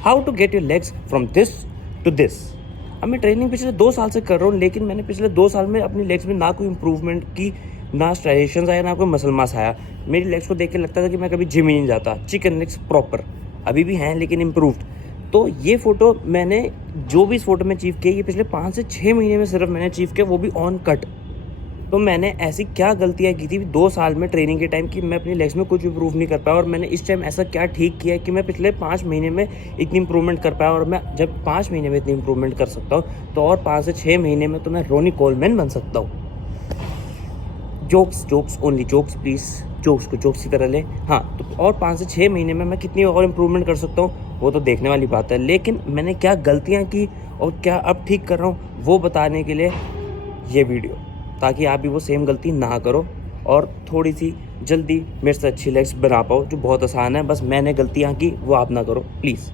How to get your legs from this to this. अब मैं training पिछले 2 साल से कर रहा हूँ, लेकिन मैंने पिछले 2 साल में अपनी लेग्स में ना कोई इंप्रूवमेंट की, ना स्ट्राइजेशन आया, ना कोई मसल मास आया। मेरी लेग्स को देख के लगता था कि मैं कभी जिम ही नहीं जाता। चिकन लेग्स प्रॉपर अभी भी हैं, लेकिन इम्प्रूव्ड। तो ये फोटो मैंने जो भी इस फोटो में अचीव किया, ये पिछले 5 से 6 महीने में सिर्फ मैंने अचीव किया, वो भी ऑन कट। तो मैंने ऐसी क्या गलतियाँ की थी 2 साल में ट्रेनिंग के टाइम कि मैं अपनी लेग्स में कुछ इंप्रूव नहीं कर पाया, और मैंने इस टाइम ऐसा क्या ठीक किया कि मैं पिछले 5 महीने में इतनी इंप्रूवमेंट कर पाया। और मैं जब 5 महीने में इतनी इंप्रूवमेंट कर सकता हूँ, तो और 5 से 6 महीने में तो मैं रोनी कोलमैन बन सकता हूँ। Jokes only jokes, please jokes को जोक्स की तरह ले। हाँ, तो और 5 से 6 महीने में मैं कितनी और इम्प्रूवमेंट कर सकता हूँ, वो तो देखने वाली बात है। लेकिन मैंने क्या गलतियाँ की और क्या अब ठीक कर रहा हूँ, वो बताने के लिए ये वीडियो, ताकि आप भी वो सेम गलती ना करो और थोड़ी सी जल्दी मेरे से अच्छी लेग्स बना पाओ, जो बहुत आसान है। बस मैंने गलतियाँ की, वो आप ना करो प्लीज़।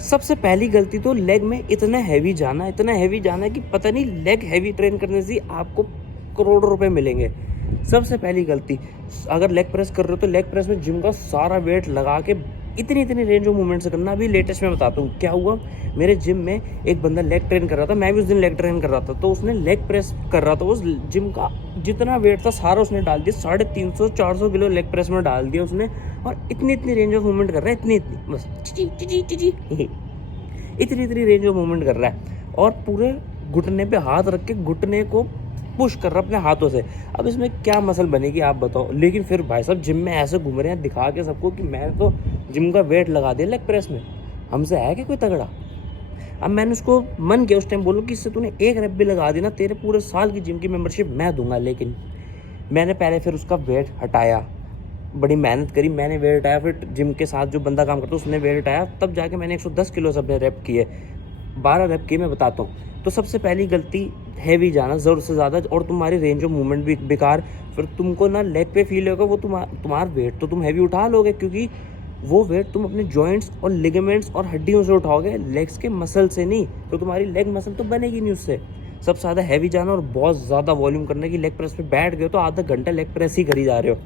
सबसे पहली गलती तो लेग में इतना हैवी जाना कि पता नहीं लेग हैवी ट्रेन करने से आपको करोड़ों रुपए मिलेंगे। सबसे पहली गलती, अगर लेग प्रेस कर रहे हो तो लेग प्रेस में जिम का सारा वेट लगा के इतनी रेंज ऑफ मूवमेंट से करना। अभी लेटेस्ट में बताता हूँ क्या हुआ। मेरे जिम में एक बंदा लेग ट्रेन कर रहा था, मैं भी उस दिन लेग ट्रेन कर रहा था। तो उसने लेग प्रेस कर रहा था, उस जिम का जितना वेट था सारा उसने डाल दिया, 350-400 किलो लेग प्रेस में डाल दिया उसने। और इतनी रेंज ऑफ मूवमेंट कर रहा है, इतनी बस इतनी रेंज ऑफ मूवमेंट कर रहा है, और पूरे घुटने पे हाथ रख के घुटने को पुश कर रहा है अपने हाथों से। अब इसमें क्या मसल बनेगी आप बताओ। लेकिन फिर भाई साहब जिम में ऐसे घूम रहे हैं दिखा के सबको कि मैंने तो जिम का वेट लगा दिया लेग प्रेस में, हमसे है क्या कोई तगड़ा। अब मैंने उसको मन किया उस टाइम, बोलूँ कि इससे तूने एक रेप भी लगा दी ना, तेरे पूरे साल की जिम की मेंबरशिप मैं दूंगा। लेकिन मैंने पहले फिर उसका वेट हटाया, बड़ी मेहनत करी, मैंने वेट हटाया। फिर जिम के साथ जो बंदा काम करता है उसने वेट हटाया, तब जाके मैंने 110 किलो से अपने रेप किए, 12 रेप किए, मैं बताता हूँ। तो सबसे पहली गलती हैवी जाना ज़रूरत से ज़्यादा, और तुम्हारी रेंज ऑफ मूवमेंट भी बेकार। फिर तुमको ना लेग पे फील होगा, वो तुम्हारा वेट तो तुम हैवी उठा लोगे, क्योंकि वो वेट तुम अपने जॉइंट्स और लिगामेंट्स और हड्डियों से उठाओगे, लेग्स के मसल से नहीं। तो तुम्हारी लेग मसल तो बनेगी नहीं उससे। सबसे ज़्यादा हैवी जाना और बहुत ज़्यादा वॉल्यूम करने की। लेग प्रेस पे बैठ गए तो आधा घंटा लेग प्रेस ही करी जा रहे हो,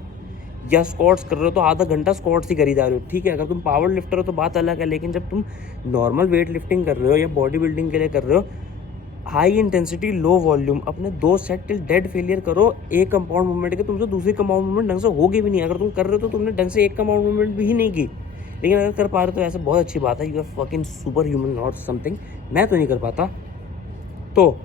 या स्क्वाट्स कर रहे हो तो आधा घंटा स्क्वाट्स ही करी जा रहे हो। ठीक है, अगर तुम पावर लिफ्टर हो तो बात अलग है, लेकिन जब तुम नॉर्मल वेट लिफ्टिंग कर रहे हो या बॉडी बिल्डिंग के लिए कर रहे हो, हाई इंटेंसिटी लो वॉल्यूम, अपने 2 सेट टिल डेड फेलियर करो। एक कंपाउंड मूवमेंट के, तुमसे दूसरी कंपाउंड मूवमेंट ढंग से होगी भी नहीं। अगर तुम कर रहे हो तो तुमने ढंग से एक कंपाउंड मूवमेंट भी नहीं की। लेकिन अगर कर पा रहे हो तो ऐसा बहुत अच्छी बात है, you are fucking super human और समथिंग। मैं तो नहीं कर पाता। तो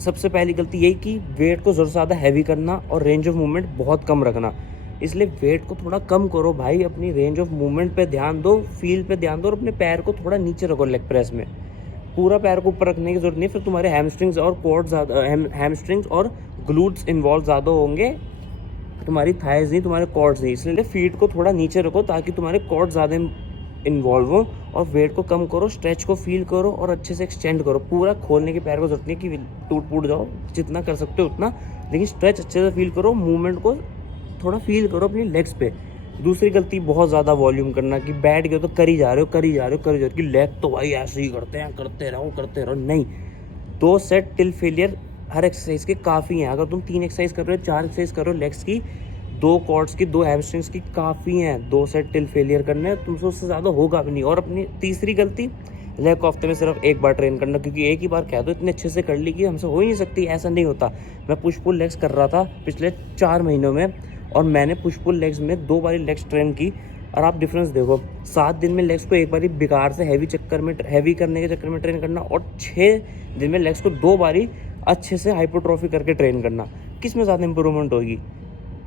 सबसे पहली गलती यही कि वेट को ज़रूरत से ज़्यादा हैवी करना और रेंज ऑफ मूवमेंट बहुत कम रखना। इसलिए वेट को थोड़ा कम करो भाई, अपनी रेंज ऑफ मूवमेंट पे ध्यान दो, फील पे ध्यान दो, और अपने पैर को थोड़ा नीचे रखो लेग प्रेस में। पूरा पैर को ऊपर रखने की जरूरत नहीं, फिर तुम्हारे हैमस्ट्रिंग्स और क्वाड्स ज़्यादा, हैमस्ट्रिंग्स और ग्लूट्स इन्वॉल्व ज़्यादा होंगे, तुम्हारी थाइज नहीं, तुम्हारे क्वाड्स नहीं। इसलिए फीट को थोड़ा नीचे रखो ताकि तुम्हारे क्वाड्स ज़्यादा इन्वॉल्व हो, और वेट को कम करो, स्ट्रेच को फील करो और अच्छे से एक्सटेंड करो। पूरा खोलने की पैर को जरूरत नहीं कि टूट फूट जाओ, जितना कर सकते हो उतना, लेकिन स्ट्रेच अच्छे से फील करो, मूवमेंट को थोड़ा फील करो अपनी लेग्स पे। दूसरी गलती, बहुत ज़्यादा वॉल्यूम करना, कि बैठ गए तो करी जा रहे हो कि लेग तो भाई ऐसे ही करते हैं, करते रहो। नहीं, 2 सेट टिल फेलियर हर एक्सरसाइज के काफ़ी हैं। अगर तुम 3 एक्सरसाइज कर रहे हो, 4 एक्सरसाइज कर रहे हो लेग्स की, 2 क्वाड्स की, 2 हैमस्ट्रिंग्स की, काफ़ी हैं 2 सेट टिल फेलियर करने। तुमसे उससे ज़्यादा होगा भी नहीं। और अपनी तीसरी गलती, लेग को हफ्ते में सिर्फ एक बार ट्रेन करना, क्योंकि एक ही बार कह दो इतने अच्छे से कर ली कि हमसे हो ही नहीं सकती, ऐसा नहीं होता। मैं पुश पुल लेग्स कर रहा था पिछले 4 महीनों में, और मैंने पुश पुल लेग्स में 2 बारी लेग्स ट्रेन की, और आप डिफरेंस देखो। 7 दिन में लेग्स को एक बारी बेकार से हैवी करने के चक्कर में ट्रेन करना, और 6 दिन में लेग्स को 2 बारी अच्छे से हाइपोट्रोफी करके ट्रेन करना, किस में ज़्यादा इंप्रूवमेंट होगी,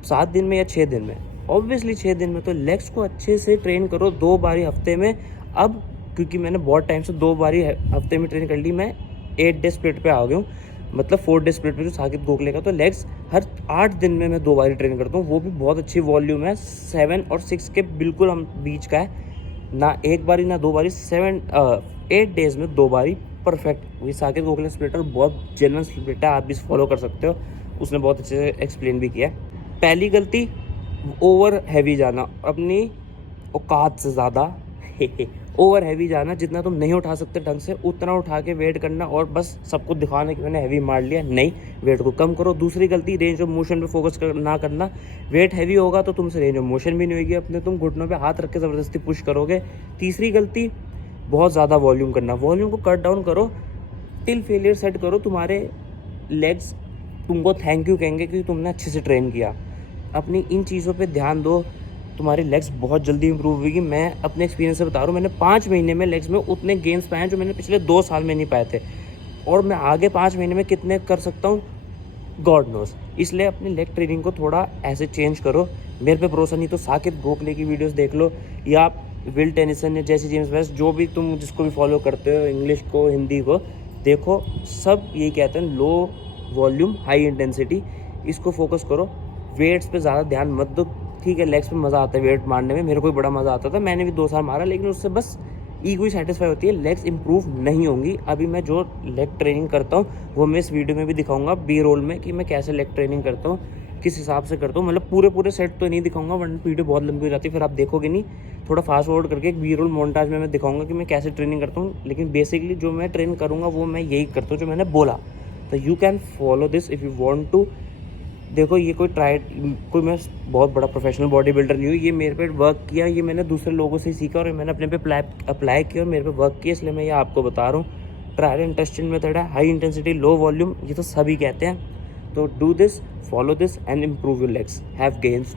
7 दिन में या 6 दिन में? ऑब्वियसली 6 दिन में। तो लेग्स को अच्छे से ट्रेन करो 2 बारी हफ्ते में। अब क्योंकि मैंने बहुत टाइम से 2 बारी हफ्ते में ट्रेन कर ली, मैं 8 डे स्प्लिट पे आ गया हूँ, मतलब 4 डे स्प्लिट पे जो साकिब गोखले का। तो लेग्स हर 8 दिन में मैं 2 बारी ट्रेन करता हूँ, वो भी बहुत अच्छी वॉल्यूम है, 7 और 6 के बिल्कुल हम बीच का है, ना एक बारी ना 2 बारी, 8 डेज में 2 बारी परफेक्ट। वही साकिब गोखले स्प्लिटर बहुत जेन्युइन स्प्लिट है, आप भी फॉलो कर सकते हो, उसने बहुत अच्छे से एक्सप्लेन भी किया है। पहली गलती, ओवर हैवी जाना, अपनी औकात से ज़्यादा ओवर हैवी जाना, जितना तुम नहीं उठा सकते ढंग से उतना उठा के वेट करना और बस सबको दिखाना कि मैंने हैवी मार लिया, नहीं, वेट को कम करो। दूसरी गलती, रेंज ऑफ मोशन पे फोकस ना करना। वेट हैवी होगा तो तुमसे रेंज ऑफ मोशन भी नहीं होगी, अपने तुम घुटनों पे हाथ रख के ज़बरदस्ती पुश करोगे। तीसरी गलती, बहुत ज़्यादा वॉल्यूम करना। वॉल्यूम को कट डाउन करो, टिल फेलियर सेट करो, तुम्हारे लेग्स तुमको थैंक यू कहेंगे क्योंकि तुमने अच्छे से ट्रेन किया। अपनी इन चीज़ों पे ध्यान दो, तुम्हारी लेग्स बहुत जल्दी इंप्रूव होगी। मैं अपने एक्सपीरियंस से बता रहा हूँ, मैंने 5 महीने में लेग्स में उतने गेन्स पाए हैं जो मैंने पिछले 2 साल में नहीं पाए थे, और मैं आगे 5 महीने में कितने कर सकता हूँ गॉड नोस। इसलिए अपनी लेग ट्रेनिंग को थोड़ा ऐसे चेंज करो। मेरे पे भरोसा नहीं तो साकिब गोखले की वीडियोस देख लो, या विल टेनिसन या जैसे जेम्स वेस्ट, जो भी तुम जिसको भी फॉलो करते हो, इंग्लिश को हिंदी को देखो, सब यही कहते हैं लो वॉल्यूम हाई इंटेंसिटी, इसको फोकस करो। वेट्स पे ज़्यादा ध्यान मत दो। ठीक है, लेग्स पे मज़ा आता है वेट मारने में, मेरे को भी बड़ा मज़ा आता था, मैंने भी 2 साल मारा, लेकिन उससे बस ईगो ही सेटिस्फाई होती है, लेग्स इंप्रूव नहीं होंगी। अभी मैं जो लेग ट्रेनिंग करता हूँ वो मैं इस वीडियो में भी दिखाऊंगा बी रोल में कि मैं कैसे लेग ट्रेनिंग करता हूँ, किस हिसाब से करता हूँ। मतलब पूरे सेट तो नहीं दिखाऊंगा वरना वीडियो बहुत लंबी हो जाती है, फिर आप देखोगे नहीं। थोड़ा फास्ट फॉरवर्ड करके एक बी रोल मोन्टाज में मैं दिखाऊंगा कि मैं कैसे ट्रेनिंग करता हूँ, लेकिन बेसिकली जो मैं ट्रेन करूँगा वो मैं यही करता हूँ जो मैंने बोला। तो you can follow this if you want to. देखो, ये कोई मैं बहुत बड़ा प्रोफेशनल बॉडी बिल्डर नहीं हूँ, ये मेरे पे वर्क किया, ये मैंने दूसरे लोगों से सीखा और मैंने अपने पे अप्लाई किया और मेरे पे वर्क किया, इसलिए मैं ये आपको बता रहा हूँ। ट्रायल एंड टेस्टेड मेथड है, हाई इंटेंसिटी लो वॉल्यूम, ये तो सभी कहते हैं। तो do this, follow this and improve your legs, have gains.